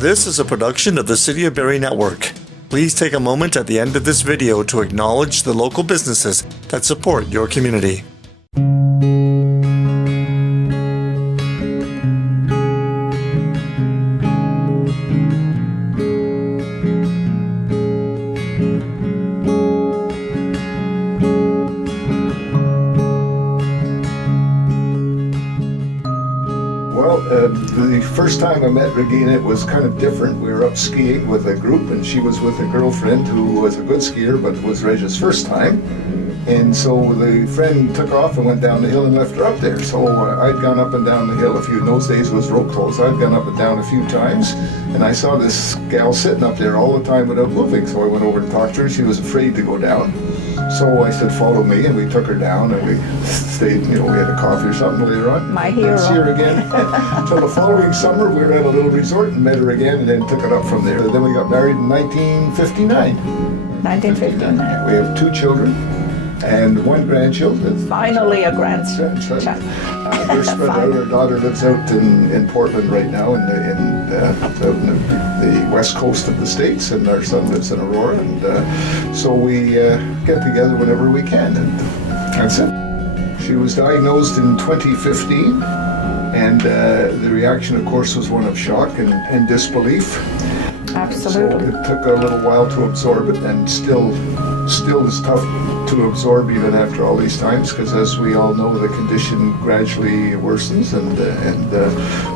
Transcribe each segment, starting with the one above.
This is a production of the City of Barrie Network. Please take a moment at the end of this video to acknowledge the local businesses that support your community. The first time I met Regina, it was kind of different. We were up skiing with a group, and she was with a girlfriend who was a good skier, but it was Regia's first time. And so the friend took off and went down the hill and left her up there. So I'd gone up and down the hill a few. In those days it was rope clothes. I'd gone up and down a few times, and I saw this gal sitting up there all the time without moving. So I went over to talk to her. She was afraid to go down. So I said, follow me, and we took her down, and we stayed, we had a coffee or something later on. My hero. See her again. So the following summer, we were at a little resort and met her again, and then took it up from there. Then we got married in 1959. 1959. We have 2 children and 1 grandchild. Finally a grandson. They're spread out. Our daughter lives out in Portland right now, in the west coast of the States, and our son lives in Aurora, and so we get together whenever we can, and that's it. She was diagnosed in 2015, and the reaction, of course, was one of shock and disbelief. Absolutely. So it took a little while to absorb it, and still is tough to absorb even after all these times, because as we all know, the condition gradually worsens, and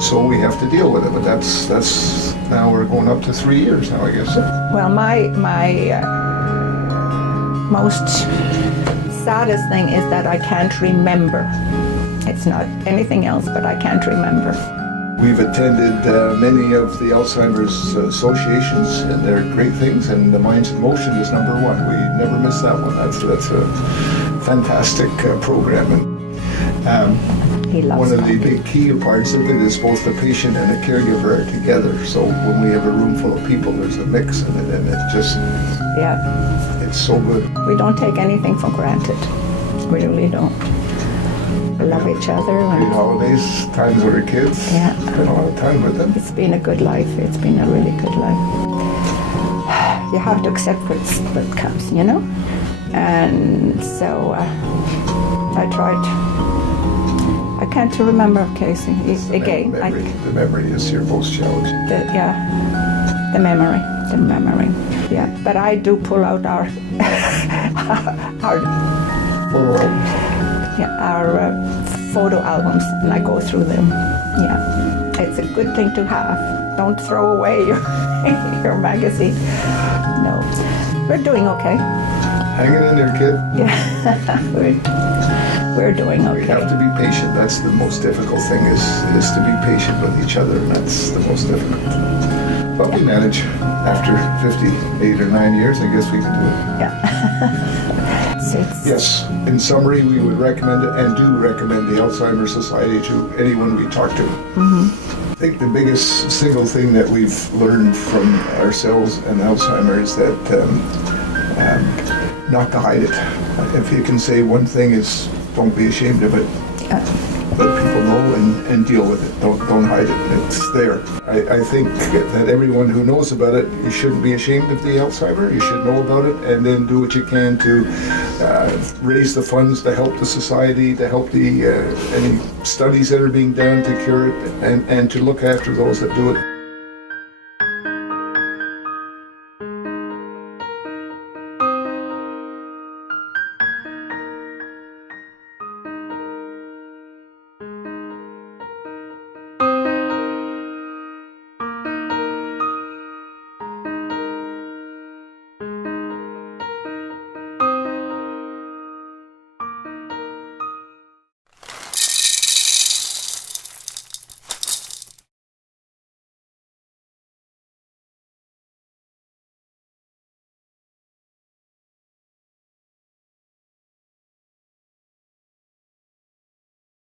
so we have to deal with it. But that's now we're going up to 3 years now, I guess. Well, my most saddest thing is that I can't remember. It's not anything else, but I can't remember. We've attended many of the Alzheimer's associations, and they're great things, and the Minds in Motion is number 1. We never miss that one. That's a fantastic program. And one of the big key parts of it is both the patient and the caregiver are together. So when we have a room full of people, there's a mix in it, and it just, it's so good. We don't take anything for granted. We really don't. We love each other. Great holidays, times with our kids. Spend a lot of time with them. It's been a good life. It's been a really good life. You have to accept what comes, And so I tried. I can't remember Casey. Again, the memory is your most challenging. The memory. Yeah, but I do pull out our Photo albums. Our photo albums, and I go through them. It's a good thing to have. Don't throw away your magazine. No, we're doing okay. Hanging in there, kid. We're doing okay. We have to be patient. That's the most difficult thing, is to be patient with each other, and that's the most difficult. But we manage. After 58 or 9 years, I guess we can do it. Yes, in summary, we would recommend it, and do recommend the Alzheimer's Society to anyone we talk to. I think the biggest single thing that we've learned from ourselves and Alzheimer is that not to hide it. If you can say one thing, is don't be ashamed of it. Let people know and deal with it. Don't hide it. It's there. I think that everyone who knows about it, you shouldn't be ashamed of the Alzheimer. You should know about it, and then do what you can to raise the funds to help the society, to help the any studies that are being done to cure it, and to look after those that do it.